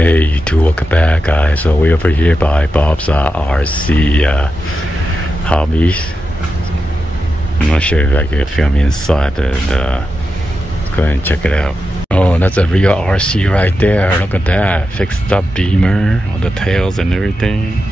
Hey, welcome back, guys. So we're over here by Bob's RC Hobbies. I'm not sure if I can film inside. Let's go ahead and check it out. Oh, that's a real RC right there. Look at that. Fixed up beamer, all the tails and everything.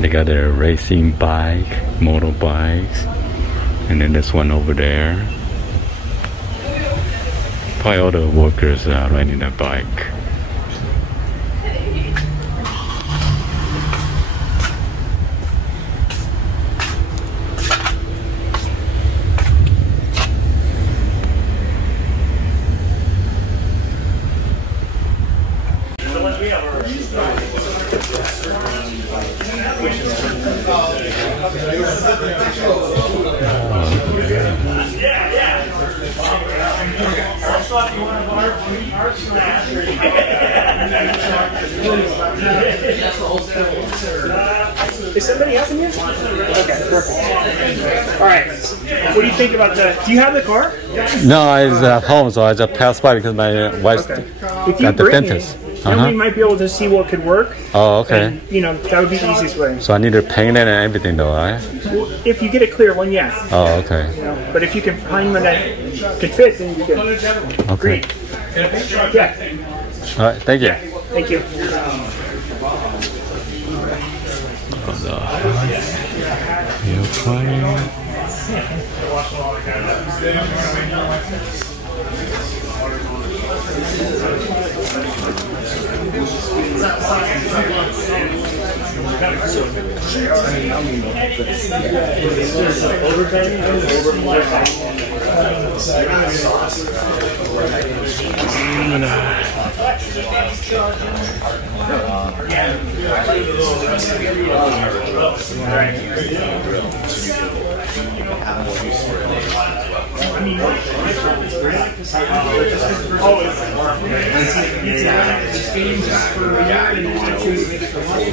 They got their racing bike, motorbikes, and then this one over there. Probably all the workers are riding a bike. Is somebody helping you? Okay, perfect. Alright, what do you think about the... Do you have the car? No, I was at home, so I just passed by because my wife's got the dentist. Then we might be able to see what could work. Oh, okay. And, you know, that would be the easiest way. So I need to paint it and everything though, right? Well, if you get a clear one, yeah. Oh, okay. You know, but if you can find one that could fit, then you can. Okay. Great. Yeah. Alright, thank you. Yeah. Thank you.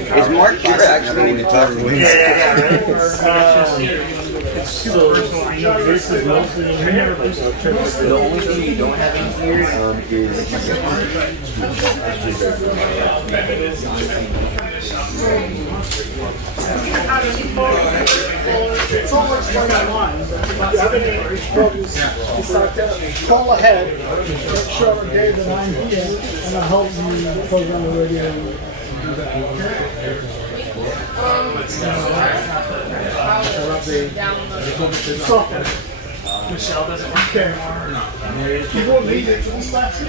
Is Mark here actually when you talk to him? It's super personal. I know this is mostly The only thing you don't have in here is it's all explained online. The other name is call ahead, make sure Dave and I'm here, and I'll help you program the radio. Michelle doesn't care. You won't need it for this battery.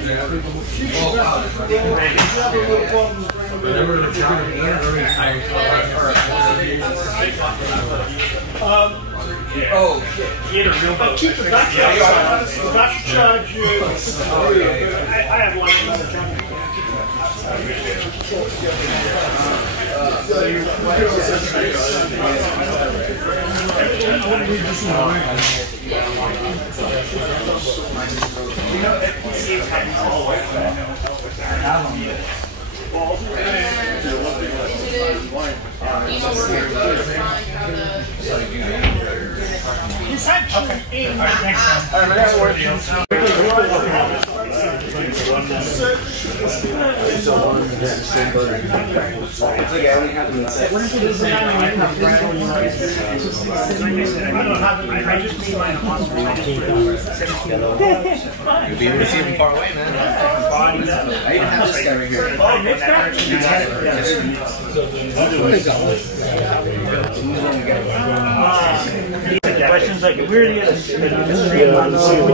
Keep the battery outside. The battery charge. I have one in the charger. You'll be able to see him far away, man. I even have this guy right here. Questions like where do you would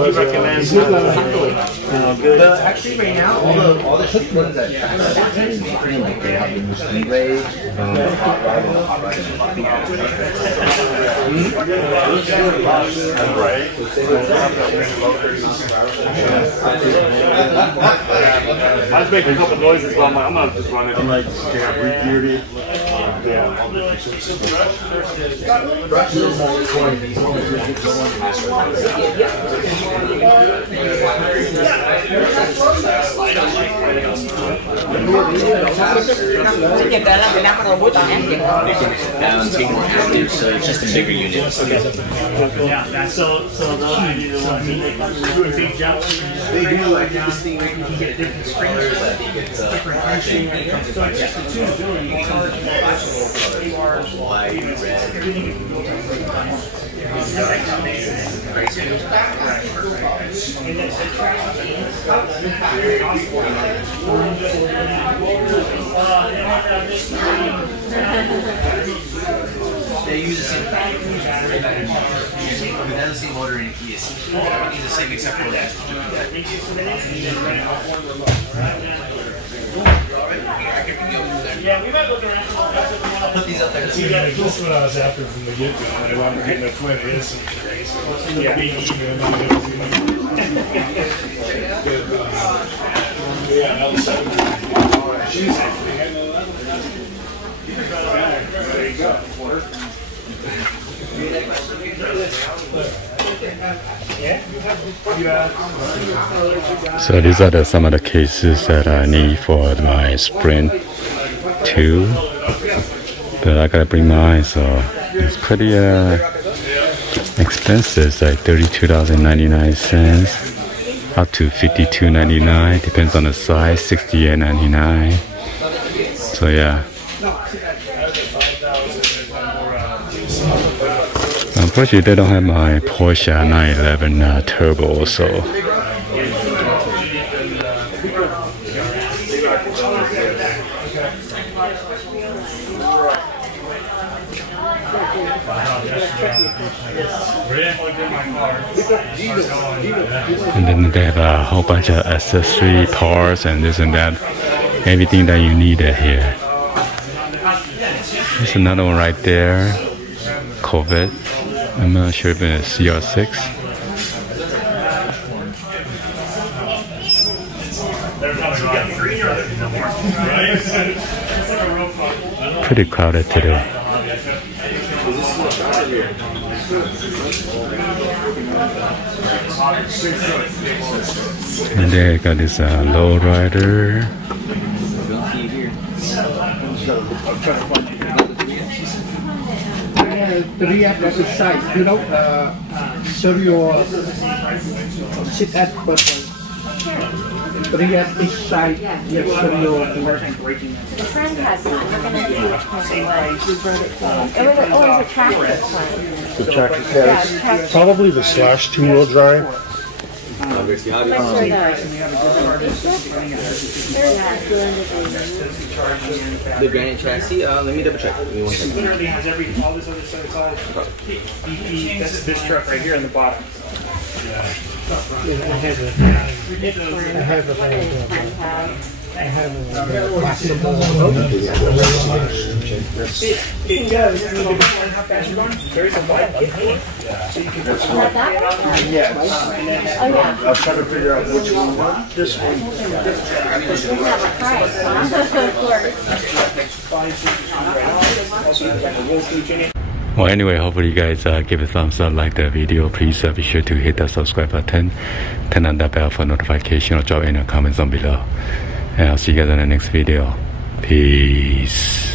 you recommend? Actually, right now, all the cheap ones that is pretty like they have the speed rate, hot rod, and hot rod. I was making a couple noises, but I'm gonna just run it. I'm like, yeah, re-geared it. Be more active, so it's just a bigger unit. Yeah, so those would be the ones that do a big jump. They do like this thing where you You get different screens, different pricing. So it's just the tunability. white, red. They use the same it has the same motor in it. It needs the same except for that. Yeah, we might look around. I'll put these up there. See, that's what I was after from the get-go. I wanted getting a twin is. Yeah. There you go. So these are some of the cases that I need for my Sprint 2. But I gotta bring mine, so it's pretty expensive. It's like $32.99 up to $52.99. Depends on the size. $68.99. So yeah. Unfortunately, they don't have my Porsche 911 Turbo, so. And then they have a whole bunch of accessory parts and this and that. Everything that you needed here. There's another one right there. Corvette. I'm not sure if it's CR6. Pretty crowded today. And there I got this lowrider. The react at the side, you know, show your sit at button. React each side, yes, show your The friend has one. We're going to see which one it was. We brought it to him. It was a tractor one. The tractor carries. Probably the slash two-wheel drive. The granite chassis, let me double check. Give me 1 second. Literally has all this other stuff. It's all BP. That's this truck right here in the bottom. I have It does. And how fast you're going? There's a bike kit for it. So you can go Oh, yeah. I was trying to figure out which one. This one. We have a price, huh? Well, anyway, hopefully you guys give a thumbs up, like the video. Please be sure to hit that subscribe button, turn on that bell for notification, or drop any comments on below. And I'll see you guys in the next video. Peace.